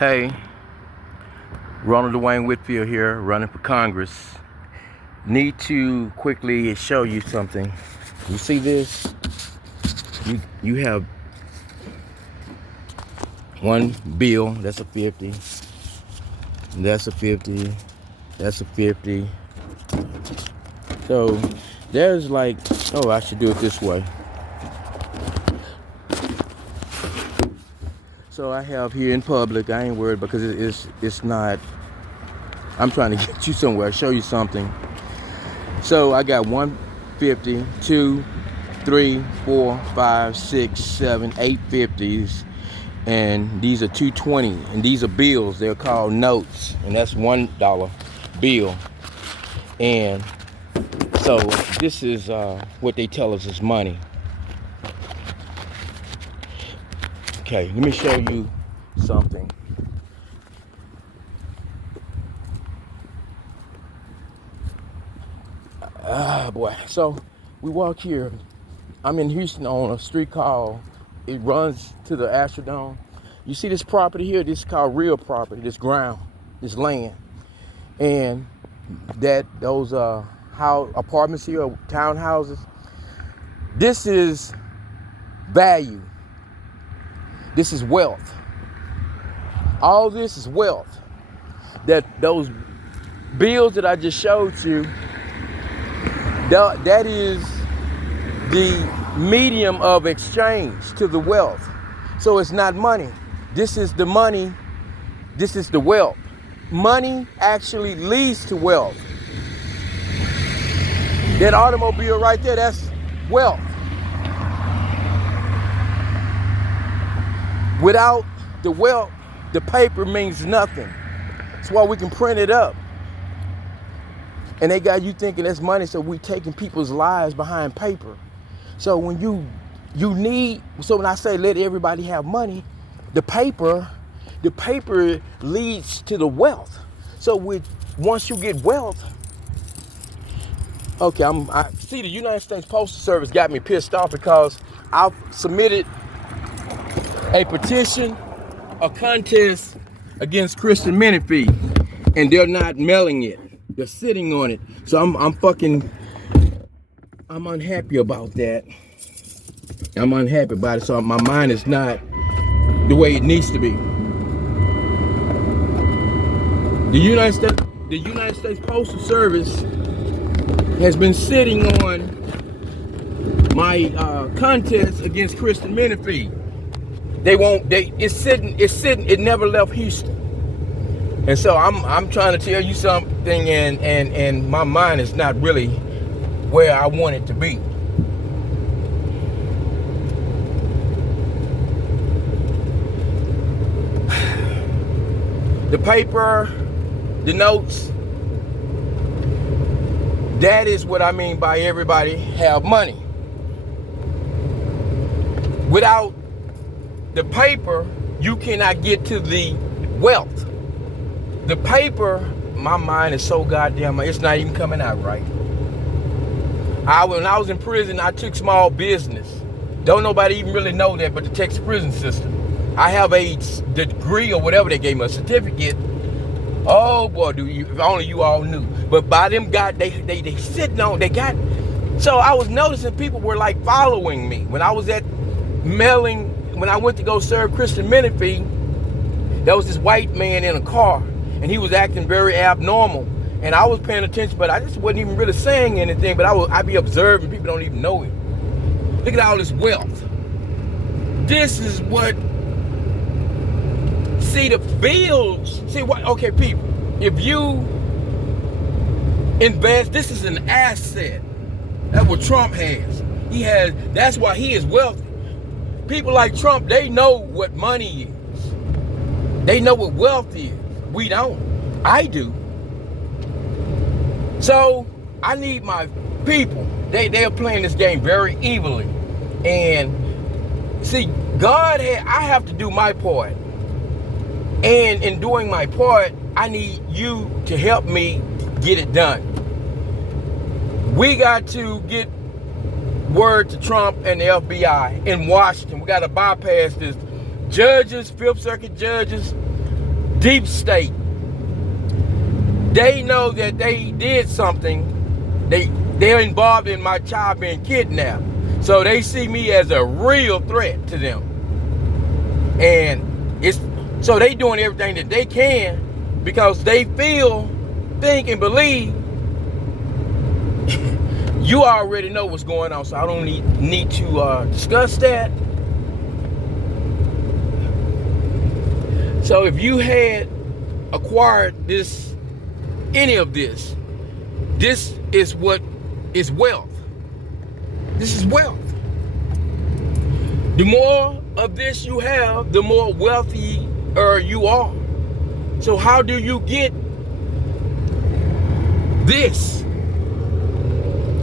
Hey, Ronald Dwayne Whitfield here, running for Congress. Need to quickly show you something. You see this? You have one bill, that's a 50. That's a 50. That's a 50. So there's like, oh, I should do it this way. So I have here in public, I ain't worried because it's not, I'm trying to get you somewhere, show you something. So I got 150, 2, 3, 4, 5, 6, 7, 8 50s, and these are 220, and these are bills. They're called notes, and that's $1 bill. And so this is what they tell us is money. Okay, let me show you something. Boy, so we walk here. I'm in Houston on a street called, it runs to the Astrodome. You see this property here? This is called real property, this ground, this land. And those apartments here, townhouses, this is value. This is wealth. All this is wealth. Those bills that I just showed you, that is the medium of exchange to the wealth. So it's not money. This is the money. This is the wealth. Money actually leads to wealth. That automobile right there, that's wealth. Without the wealth, the paper means nothing. That's why we can print it up. And they got you thinking that's money, so we taking people's lives behind paper. So when you need, so when I say let everybody have money, the paper leads to the wealth. So once you get wealth, okay, I see the United States Postal Service got me pissed off because I've submitted a petition, a contest against Christian Menifee, and they're not mailing it. They're sitting on it. So I'm unhappy about that. I'm unhappy about it. So my mind is not the way it needs to be. The United States Postal Service has been sitting on my contest against Christian Menifee. It's sitting, it never left Houston. And so I'm trying to tell you something, and my mind is not really where I want it to be. The paper, the notes, that is what I mean by everybody have money. Without the paper, you cannot get to the wealth. The paper, my mind is so goddamn, it's not even coming out right. When I was in prison, I took small business. Don't nobody even really know that, but the Texas prison system. I have a degree or whatever they gave me, a certificate. Oh boy, if only you all knew. But by them they sitting on, so I was noticing people were like following me. When I was when I went to go serve Christian Menifee, there was this white man in a car, and he was acting very abnormal. And I was paying attention, but I just wasn't even really saying anything, but I'd be observing, people don't even know it. Look at all this wealth. This is what, see the bills, see what, okay people, if you invest, this is an asset. That's what Trump has. That's why he is wealthy. People like Trump, they know what money is. They know what wealth is. We don't. I do. So I need my people. They are playing this game very evilly. And see, I have to do my part. And in doing my part, I need you to help me get it done. We got to get word to Trump and the FBI in Washington. We got to bypass this. Judges, Fifth Circuit judges, deep state. They know that they did something. They're involved in my child being kidnapped. So they see me as a real threat to them. And so they doing everything that they can because they feel, think, and believe you already know what's going on. So I don't need to discuss that. So if you had acquired any of this is what is wealth. This is wealth. The more of this you have, the more wealthier you are. So how do you get this?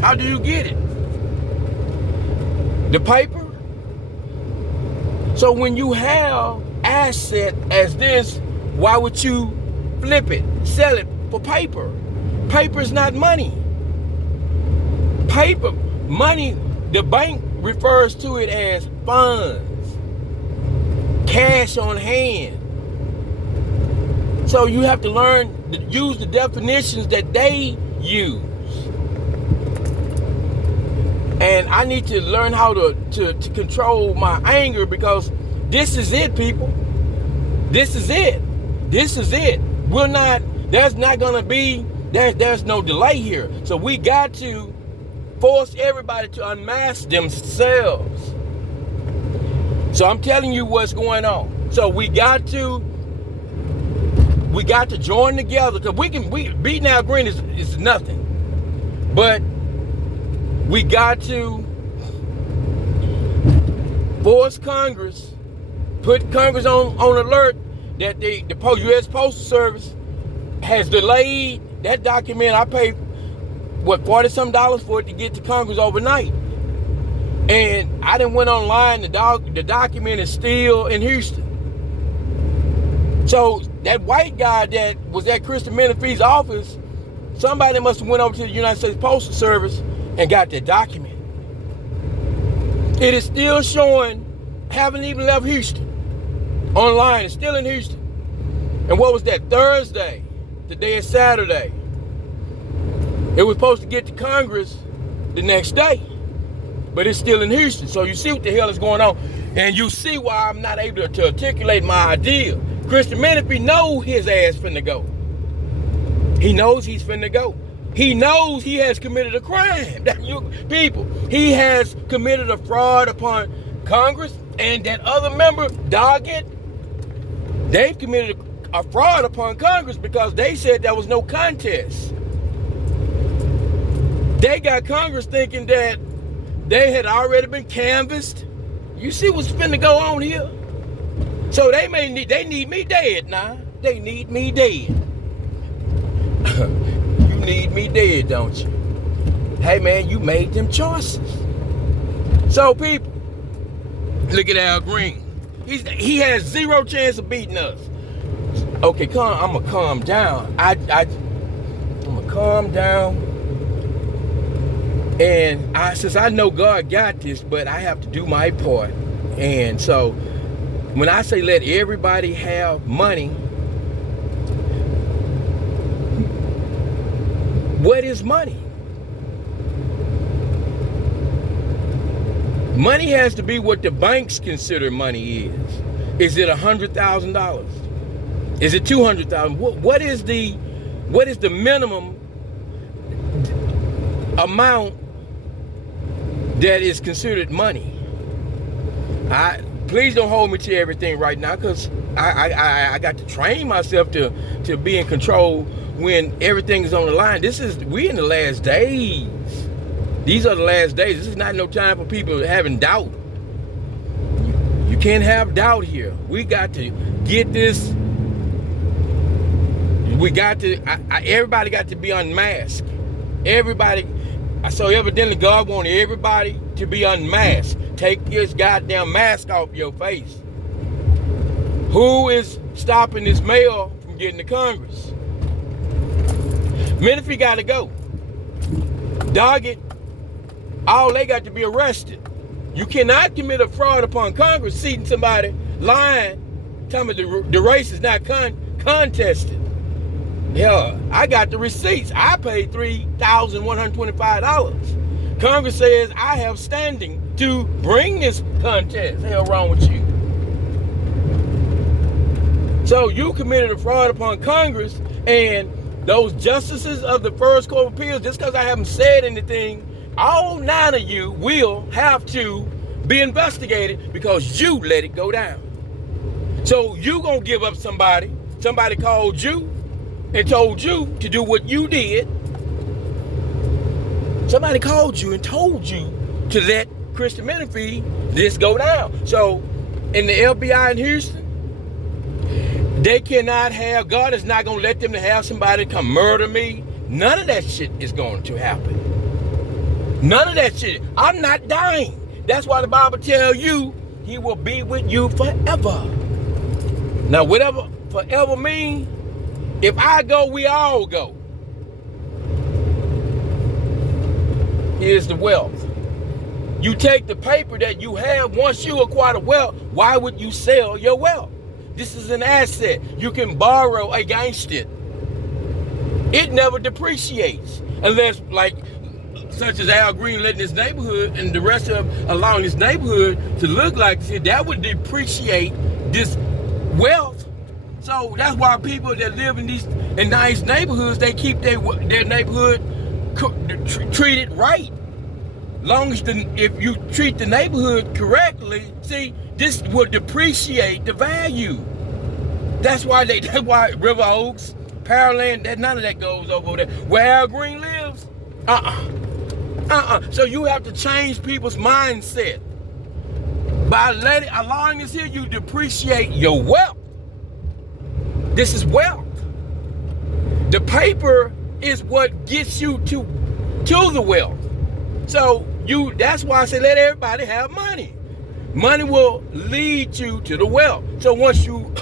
How do you get it? The paper? So when you have asset as this, why would you flip it, sell it for paper? Paper is not money. Paper, money, the bank refers to it as funds, cash on hand. So you have to learn to use the definitions that they use. And I need to learn how to control my anger, because this is it, people. This is it. This is it. There's not gonna be, there's no delay here. So we got to force everybody to unmask themselves. So I'm telling you what's going on. So we got to join together, because we beating out green is nothing. But we got to force Congress, put Congress on alert that the U.S. Postal Service has delayed that document. I paid, $40-some for it to get to Congress overnight. And I done went online, the document is still in Houston. So that white guy that was at Kristen Menefee's office, somebody must have went over to the United States Postal Service and got that document. It is still showing, haven't even left Houston. Online, it's still in Houston. And what was that, Thursday? Today is Saturday. It was supposed to get to Congress the next day, but it's still in Houston. So you see what the hell is going on, and you see why I'm not able to articulate my idea. Kristen Menefee knows his ass finna go. He knows he's finna go. He knows he has committed a crime. People, he has committed a fraud upon Congress, and that other member, Doggett, they've committed a fraud upon Congress because they said there was no contest. They got Congress thinking that they had already been canvassed. You see what's finna go on here? So they need me dead now. They need me dead. You need me dead, don't you? Hey man, you made them choices. So people, look at Al Green. He has zero chance of beating us. Okay, I'm gonna calm down. I'm gonna calm down. And since I know God got this, but I have to do my part. And so when I say let everybody have money, what is money? Money has to be what the banks consider money is. Is it $100,000? Is it $200,000? What is the minimum amount that is considered money? Please don't hold me to everything right now, because I got to train myself to be in control when everything is on the line. We in the last days. These are the last days. This is not no time for people having doubt. You can't have doubt here. We got to get this. We got to, everybody got to be unmasked. Everybody. So evidently God wanted everybody to be unmasked. Take this goddamn mask off your face. Who is stopping this mail from getting to Congress? Menefee got to go. Doggett, all they got to be arrested. You cannot commit a fraud upon Congress, seating somebody lying, telling me the race is not contested. Yeah, I got the receipts. I paid $3,125. Congress says I have standing to bring this contest. Hell wrong with you? So you committed a fraud upon Congress, and those justices of the First Court of Appeals, just because I haven't said anything, all 9 of you will have to be investigated because you let it go down. So you gonna give up somebody called you and told you to do what you did. Somebody called you and told you to let Christian Menifee this go down. So in the FBI in Houston, they cannot have, God is not going to let them to have somebody come murder me. None of that shit is going to happen. None of that shit. I'm not dying. That's why the Bible tells you he will be with you forever. Now, whatever forever means, if I go, we all go. Here's the wealth. You take the paper that you have, once you acquire the wealth, why would you sell your wealth? This is an asset. You can borrow against it. It never depreciates. Unless, like, such as Al Green letting his neighborhood and the rest of allowing his neighborhood to look like this, that would depreciate this wealth. So that's why people that live in these nice neighborhoods, they keep their neighborhood treated right. Long as if you treat the neighborhood correctly, see, this will depreciate the value. That's why River Oaks, Pearland, none of that goes over there. Where Al Green lives, So you have to change people's mindset. By allowing this here, you depreciate your wealth. This is wealth. The paper is what gets you to the wealth. So that's why I say let everybody have money. Money will lead you to the wealth. So once you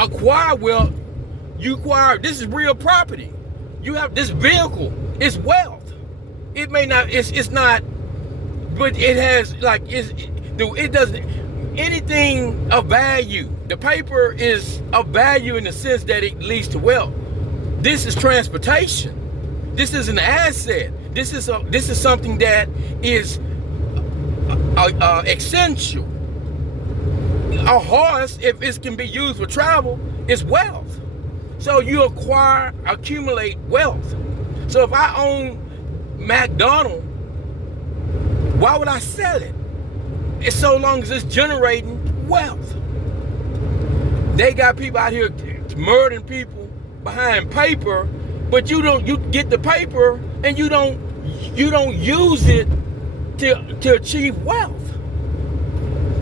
acquire wealth, this is real property. You have this vehicle, it's wealth. It may not, it's not, but it has it doesn't, anything of value. The paper is of value in the sense that it leads to wealth. This is transportation. This is an asset. This is something that is essential. A horse, if it can be used for travel, is wealth. So you accumulate wealth. So if I own McDonald's, why would I sell it? It's so long as it's generating wealth. They got people out here murdering people behind paper, but you get the paper and you don't use it to achieve wealth.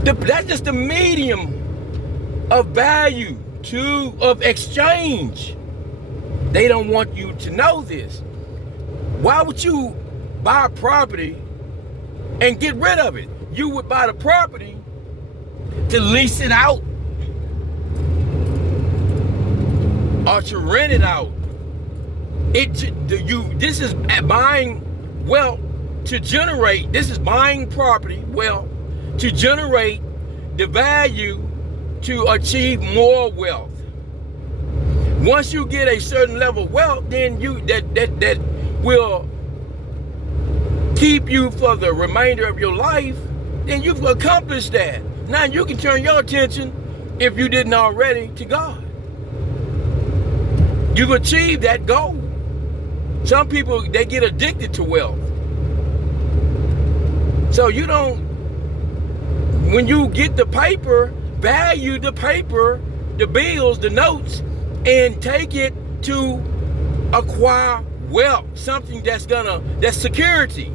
That's just the medium of value of exchange. They don't want you to know this. Why would you buy property and get rid of it? You would buy the property to lease it out or to rent it out. This is buying wealth to generate. This is buying property, wealth, to generate the value to achieve more wealth. Once you get a certain level of wealth, then that will keep you for the remainder of your life. Then you've accomplished that. Now you can turn your attention, if you didn't already, to God. You've achieved that goal. Some people, they get addicted to wealth. So when you get the paper, value the paper, the bills, the notes, and take it to acquire wealth. Something that's security.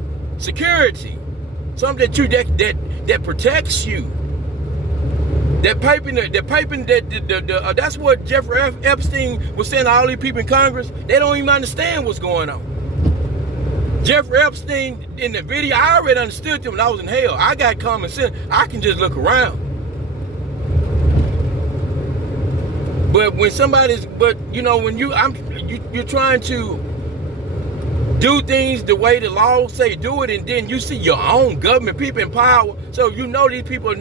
Something that protects you. That's what Jeffrey Epstein was saying to all these people in Congress. They don't even understand what's going on. Jeffrey Epstein, in the video, I already understood him when I was in hell. I got common sense. I can just look around. But when you're trying to do things the way the law say do it, and then you see your own government, people in power. So these people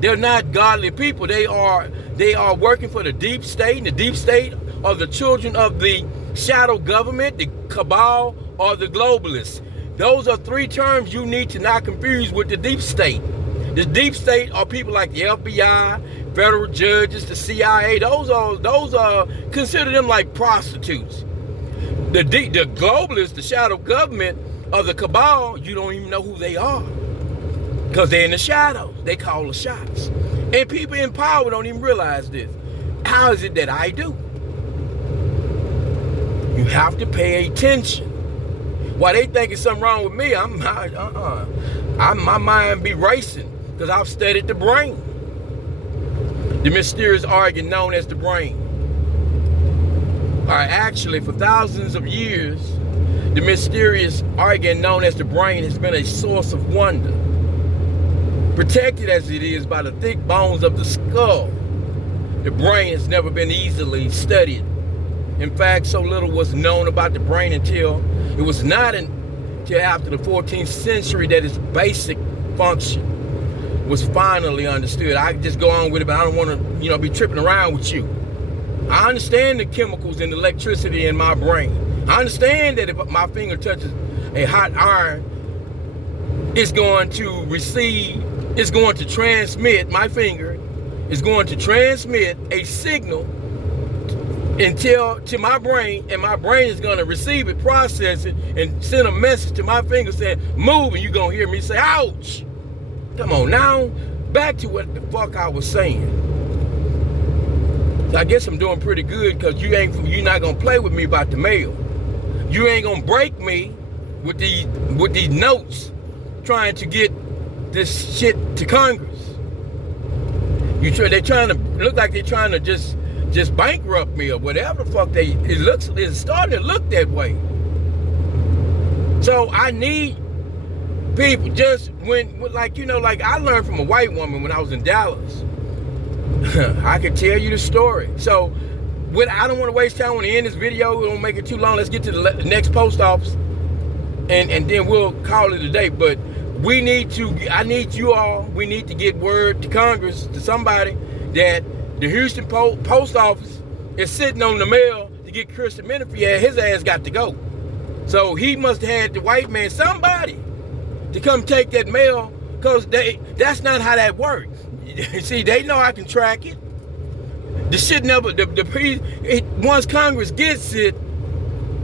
they're not godly people. They are They are working for the deep state, and the deep state are the children of the shadow government, the cabal, or the globalists. Those are three terms you need to not confuse with the deep state. The deep state are people like the FBI, federal judges, the CIA. Those are consider them like prostitutes. The globalists, the shadow government, or the cabal, you don't even know who they are, because they're in the shadows. They call the shots. And people in power don't even realize this. How is it that I do? You have to pay attention. While they think it's something wrong with me, my mind be racing, because I've studied the brain. The mysterious organ known as the brain. Actually, for thousands of years, the mysterious organ known as the brain has been a source of wonder. Protected as it is by the thick bones of the skull, the brain has never been easily studied. In fact, so little was known about the brain until it was not until after the 14th century that its basic function was finally understood. I can just go on with it, but I don't want to, be tripping around with you. I understand the chemicals and electricity in my brain. I understand that if my finger touches a hot iron, it's going to transmit, my finger is going to transmit a signal to my brain, and my brain is going to receive it, process it, and send a message to my finger saying, move, and you're going to hear me say, ouch. Come on now, back to what the fuck I was saying. I guess I'm doing pretty good, because you're not gonna play with me about the mail. You ain't gonna break me with these notes trying to get this shit to Congress. They're trying to look like they're trying to just bankrupt me or whatever the fuck it's starting to look that way. So I need people just like I learned from a white woman when I was in Dallas. I can tell you the story. So I don't want to waste time. I want to end this video. We don't make it too long. Let's get to the next post office, and then we'll call it a day. But we need to get word to Congress, to somebody, that the Houston post office is sitting on the mail to get Christian Menifee. His ass got to go. So he must have had the white man, somebody, to come take that mail, because that's not how that works. See, they know I can track it. The shit never, once Congress gets it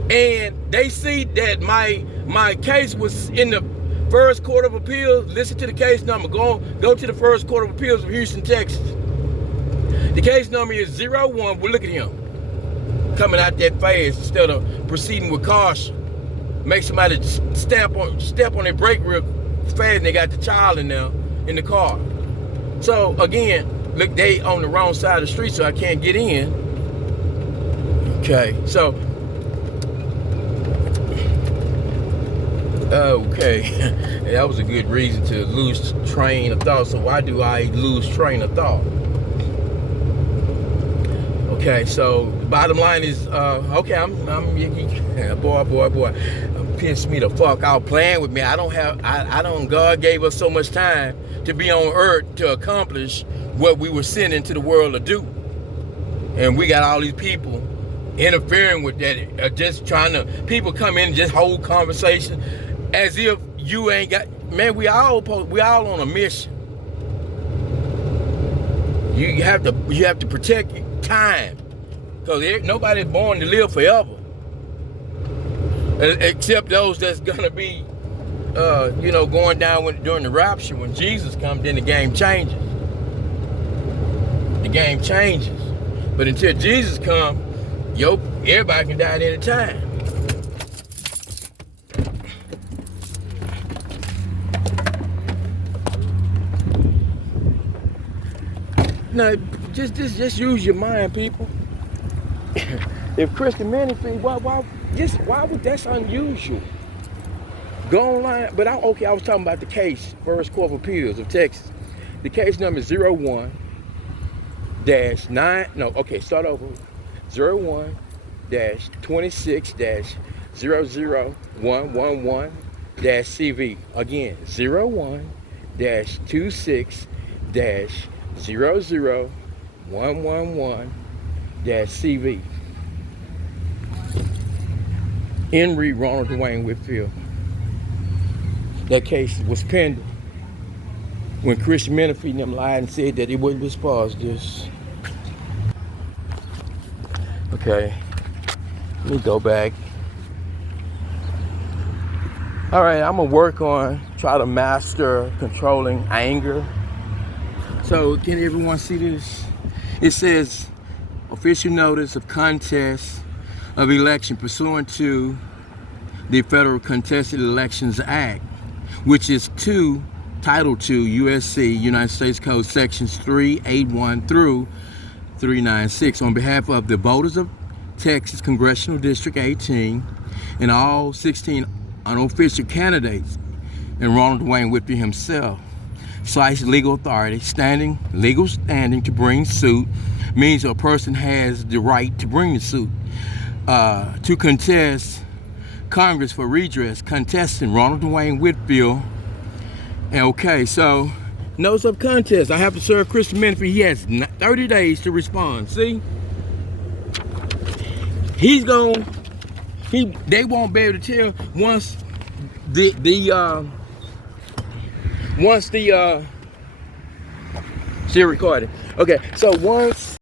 and they see that my case was in the First Court of Appeals, listen to the case number. Go to the First Court of Appeals of Houston, Texas. The case number is 01. Well, look at him coming out that fast instead of proceeding with caution. Make somebody step on their brake real fast, and they got the child in there in the car. So again, look, they on the wrong side of the street, so I can't get in. Okay, so that was a good reason to lose train of thought. So why do I lose train of thought? Okay, so the bottom line is, boy, piss me the fuck out playing with me. God gave us so much time to be on earth to accomplish what we were sent into the world to do. And we got all these people interfering with that, just trying to, people come in and just hold conversation as if you ain't got, man, we all on a mission. You have to protect time, because nobody's born to live forever, except those that's gonna be going down during the rapture. When Jesus comes, then the game changes. The game changes. But until Jesus comes, everybody can die at any time. Now, just use your mind, people. If Christian Menifee, why would that's unusual? Go online, but I was talking about the case, First Court of Appeals of Texas. The case number is 01-9, start over. 01-26-00111-CV. Again, 01-26-00111-CV. 111-CV. Henry Ronald Dwayne Whitfield. That case was pending when Christian Menifee and them lied and said that it wasn't as far as this. Okay, let me go back. All right, I'm gonna work on try to master controlling anger. So can everyone see this? It says official notice of contest of election pursuant to the Federal Contested Elections Act, which is Title 2 USC United States Code sections 381 through 396 on behalf of the voters of Texas Congressional District 18 and all 16 unofficial candidates and Ronald Dwayne Whitfield himself. Cites legal authority, legal standing to bring suit means a person has the right to bring the suit. To contest Congress for redress, contesting Ronald Dwayne Whitfield. Okay, so notice of contest. I have to serve Christian Menifee. He has 30 days to respond. See, they won't be able to tell once the still recording. Okay, so once